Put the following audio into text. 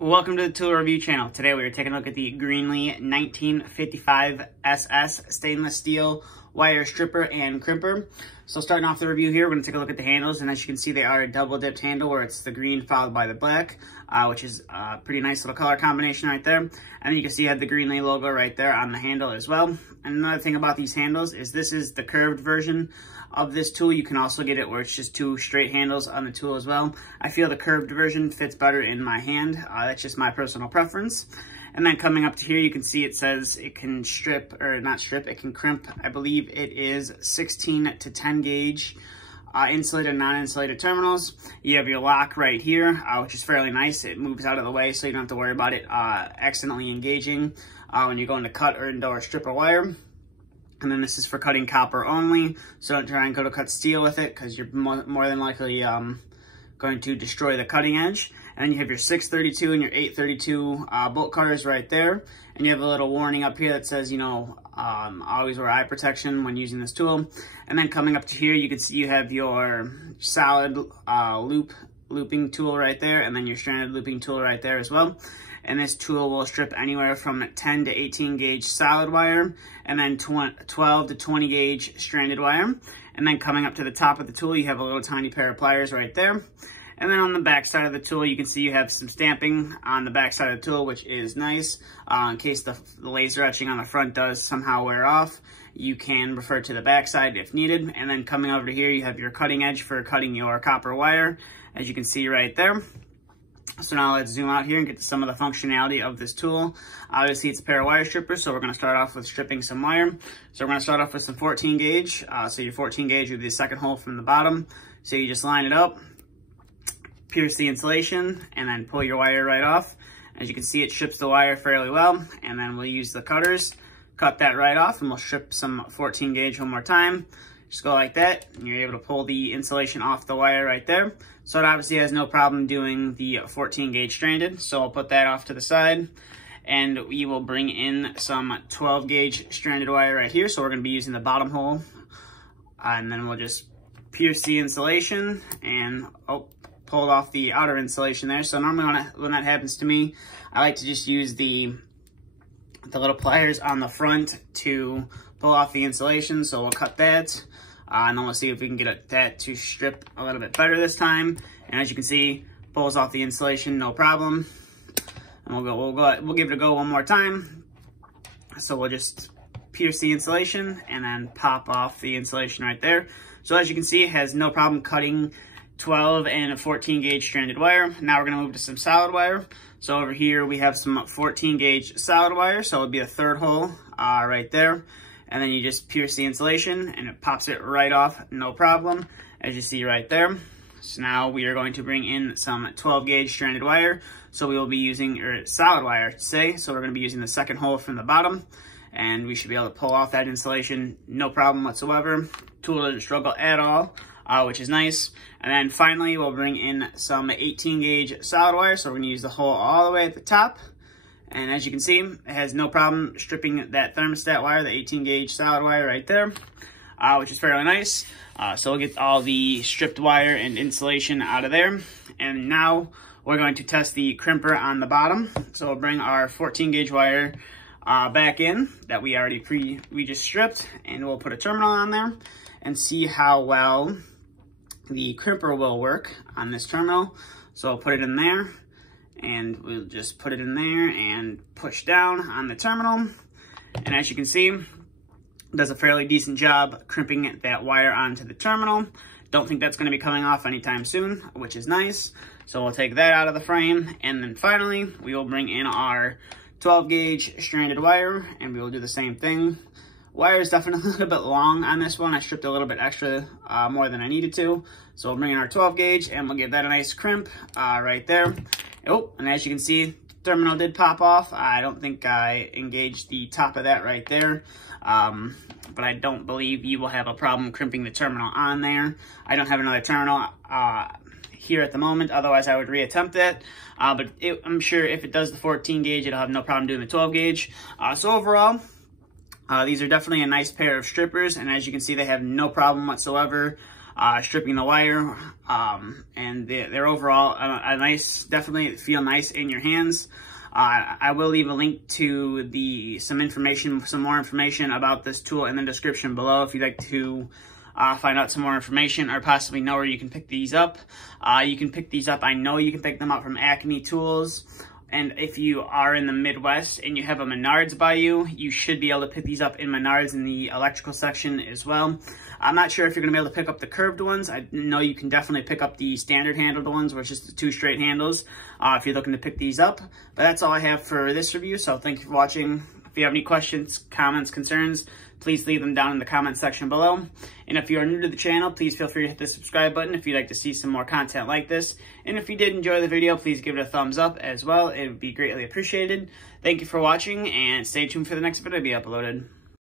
Welcome to the Tool Review channel. Today we are taking a look at the Greenlee 1955 SS stainless steel wire stripper and crimper. So starting off the review here, we're going to take a look at the handles, and as you can see, they are a double dipped handle where it's the green followed by the black, which is a pretty nice little color combination right there. And then you can see you have the Greenlee logo right there on the handle as well. And another thing about these handles is this is the curved version of this tool. You can also get it where it's just two straight handles on the tool as well. I feel the curved version fits better in my hand. That's just my personal preference. And then coming up to here, you can see it says it can strip, or not strip, it can crimp. I believe it is 16 to 10 gauge insulated and non-insulated terminals. You have your lock right here, which is fairly nice. It moves out of the way so you don't have to worry about it accidentally engaging when you're going to cut or strip a wire. And then this is for cutting copper only, so don't try and go to cut steel with it because you're more than likely going to destroy the cutting edge. And then you have your 632 and your 832 bolt cutters right there. And you have a little warning up here that says, always wear eye protection when using this tool. And then coming up to here, you can see you have your solid looping tool right there, and then your stranded looping tool right there as well. And this tool will strip anywhere from 10 to 18 gauge solid wire, and then 12 to 20 gauge stranded wire. And then coming up to the top of the tool, you have a little tiny pair of pliers right there. And then on the back side of the tool, you can see you have some stamping on the back side of the tool, which is nice. In case the laser etching on the front does somehow wear off, you can refer to the back side if needed. And then coming over to here, you have your cutting edge for cutting your copper wire, as you can see right there. So now let's zoom out here and get to some of the functionality of this tool. Obviously, it's a pair of wire strippers, so we're going to start off with stripping some wire. So we're going to start off with some 14 gauge. So your 14 gauge would be the second hole from the bottom. So you just line it up, pierce the insulation, and then pull your wire right off. As you can see, it strips the wire fairly well. And then we'll use the cutters, cut that right off, and we'll strip some 14 gauge one more time. Just go like that, and you're able to pull the insulation off the wire right there. So it obviously has no problem doing the 14 gauge stranded. So I'll put that off to the side, and we will bring in some 12 gauge stranded wire right here. So we're gonna be using the bottom hole, and then we'll just pierce the insulation and pull off the outer insulation there. So normally when that happens to me, I like to just use the little pliers on the front to pull off the insulation. So we'll cut that. And then we'll see if we can get that to strip a little bit better this time. And as you can see, pulls off the insulation, no problem. And we'll give it a go one more time. So we'll just pierce the insulation and then pop off the insulation right there. So as you can see, it has no problem cutting 12 and 14 gauge stranded wire. Now we're gonna move to some solid wire. So over here, we have some 14 gauge solid wire. So it'll be a third hole right there. And then you just pierce the insulation and it pops it right off, no problem, as you see right there. So now we are going to bring in some 12 gauge stranded wire. So we will be using, or solid wire, I should say. So we're gonna be using the second hole from the bottom, and we should be able to pull off that insulation, no problem whatsoever. Tool doesn't struggle at all, which is nice. And then finally, we'll bring in some 18 gauge solid wire. So we're gonna use the hole all the way at the top. And as you can see, it has no problem stripping that thermostat wire, the 18 gauge solid wire right there, which is fairly nice. So we'll get all the stripped wire and insulation out of there. And now we're going to test the crimper on the bottom. So we'll bring our 14 gauge wire back in that we just stripped, and we'll put a terminal on there and see how well the crimper will work on this terminal. So I'll put it in there, and we'll just put it in there and push down on the terminal. And as you can see, it does a fairly decent job crimping that wire onto the terminal. Don't think that's gonna be coming off anytime soon, which is nice. So we'll take that out of the frame. And then finally, we will bring in our 12 gauge stranded wire, and we will do the same thing. Wire is definitely a little bit long on this one. I stripped a little bit extra, more than I needed to. So we'll bring in our 12 gauge and we'll give that a nice crimp right there. Oh, and as you can see, the terminal did pop off. I don't think I engaged the top of that right there. But I don't believe you will have a problem crimping the terminal on there. I don't have another terminal here at the moment, otherwise I would reattempt it. But I'm sure if it does the 14 gauge, it'll have no problem doing the 12 gauge. So overall, these are definitely a nice pair of strippers, and as you can see, they have no problem whatsoever stripping the wire, and they're overall a nice, definitely feel nice in your hands. I will leave a link to some more information about this tool in the description below if you'd like to find out some more information or possibly know where you can pick these up. You can pick these up. I know you can pick them up from Acme Tools. And if you are in the Midwest and you have a Menards by you, you should be able to pick these up in Menards in the electrical section as well. I'm not sure if you're going to be able to pick up the curved ones. I know you can definitely pick up the standard handled ones, which is the 2 straight handles, if you're looking to pick these up. But that's all I have for this review, so thank you for watching. If you have any questions, comments, concerns, please leave them down in the comment section below. And if you are new to the channel, please feel free to hit the subscribe button if you'd like to see some more content like this. And if you did enjoy the video, please give it a thumbs up as well. It would be greatly appreciated. Thank you for watching, and stay tuned for the next video to be uploaded.